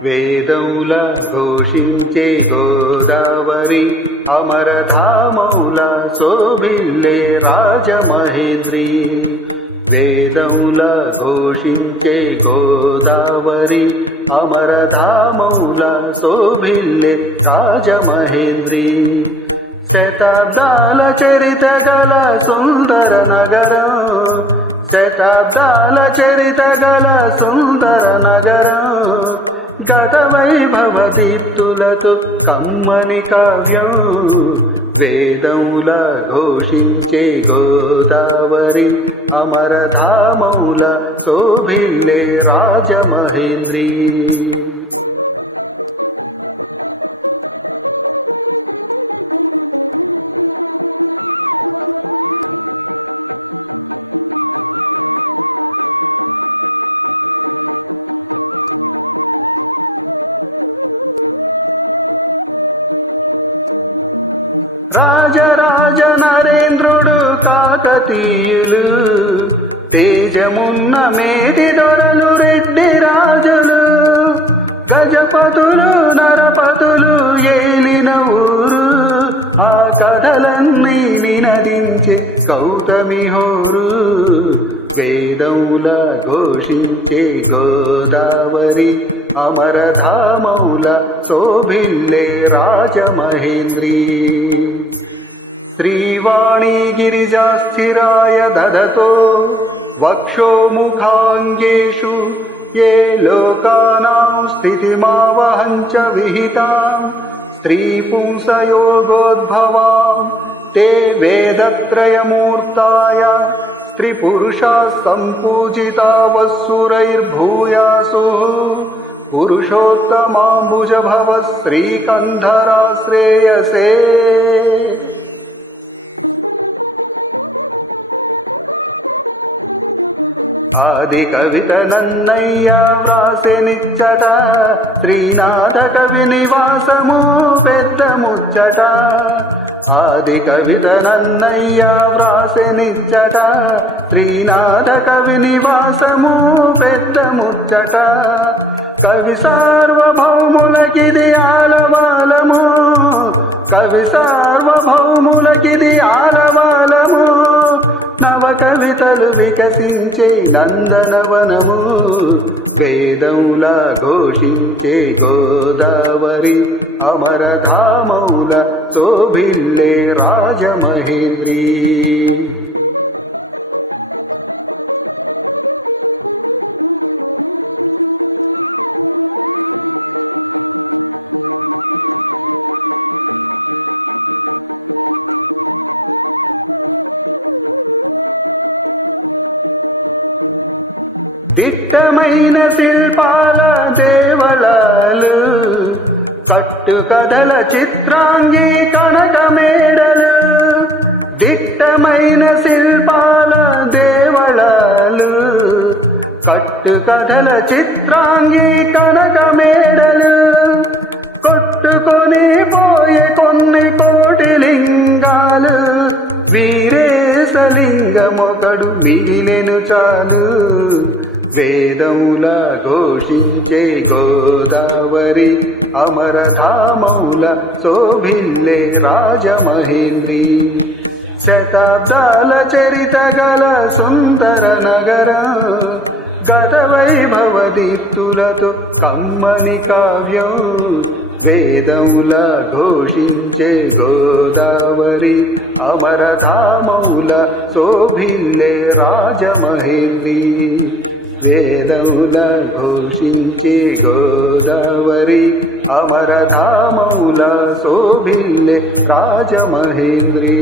వేదముల ఘోషించే గోదావరి అమరధామౌల శోభిల్లే రాజమహేంద్రి. వేదముల ఘోషించే గోదావరి అమరధామౌల శోభిల్లే రాజమహేంద్రి. శతాబ్దాల చరిత గల సుందర నగరం, శతాబ్దాల చరిత గల సుందర నగరం, గత వైభవ దీప్తులతో కమ్మని కావ్యం. వేదముల ఘోషించే గోదావరి అమరధామౌల శోభిల్లే రాజమహేంద్రి. రాజరాజ నరేంద్రుడు కాకతీయులు, తేజమున్న మేటి దొరలు రెడ్డి రాజులు, గజపతులు నరపతులు ఏలిన ఊరు, ఆ కథలన్నీ నినదించే గౌతమి హోరు. వేదముల ఘోషించే గోదావరి అమరధామౌల శోభిల్లే రాజమహేంద్రి. శ్రీవాణి గిరిజాస్థిరాయ దదతో వక్షోముఖాంగేషు ఏ లోకానాం స్థితిమావహం చ విహితాం స్త్రీపుంసయోగోద్భవాం తే వేదత్రయమూర్తాయ స్త్రీపురుషా సంపూజితా వస్సురైర్భూయాసు పురుషోత్తమాంబుజభవ శ్రీకంధరా శ్రేయసే. ఆది కవిత నన్నయ్య వ్రాసెనిచ్చట, శ్రీనాథ కవి నివాసము పెద్ద ముచ్చట. ఆది కవిత నన్నయ్య వ్రాసెనిచ్చట, శ్రీనాథ కవి నివాసము పెద్ద ముచ్చట. కవి సార్వభౌములకిది ఆలవాలము, కవి సార్వభౌములకిది ఆలవాలము. నవ కవితలు వికసించే నందనవనము. వేదముల ఘోషించే గోదావరి అమరధామౌల శోభిల్లే రాజమహేంద్రి. దిట్టమైన శిల్పాల దేవళాలు, కట్టు కథల చిత్రాంగి కనక మేడలు. దిట్టమైన శిల్పాల దేవళాలు, కట్టు కథల చిత్రాంగి కనక మేడలు. కొట్టుకొని పోయే కొన్ని కోటి లింగాలు, వీరేశలింగమొకడు మిగిలెను చాలు. వేదముల ఘోషించే గోదావరి అమరధామౌల శోభిల్లే రాజమహేంద్రి. శతాబ్దాల చరిత గల సుందర నగరం, గత వైభవ దీప్తులతో కమ్మని కావ్యం. వేదముల ఘోషించే గోదావరి అమరధామౌల శోభిల్లే రాజమహేంద్రి. వేదముల ఘోషించే గోదావరి అమరధామౌల శోభిల్లే రాజమహేంద్రి.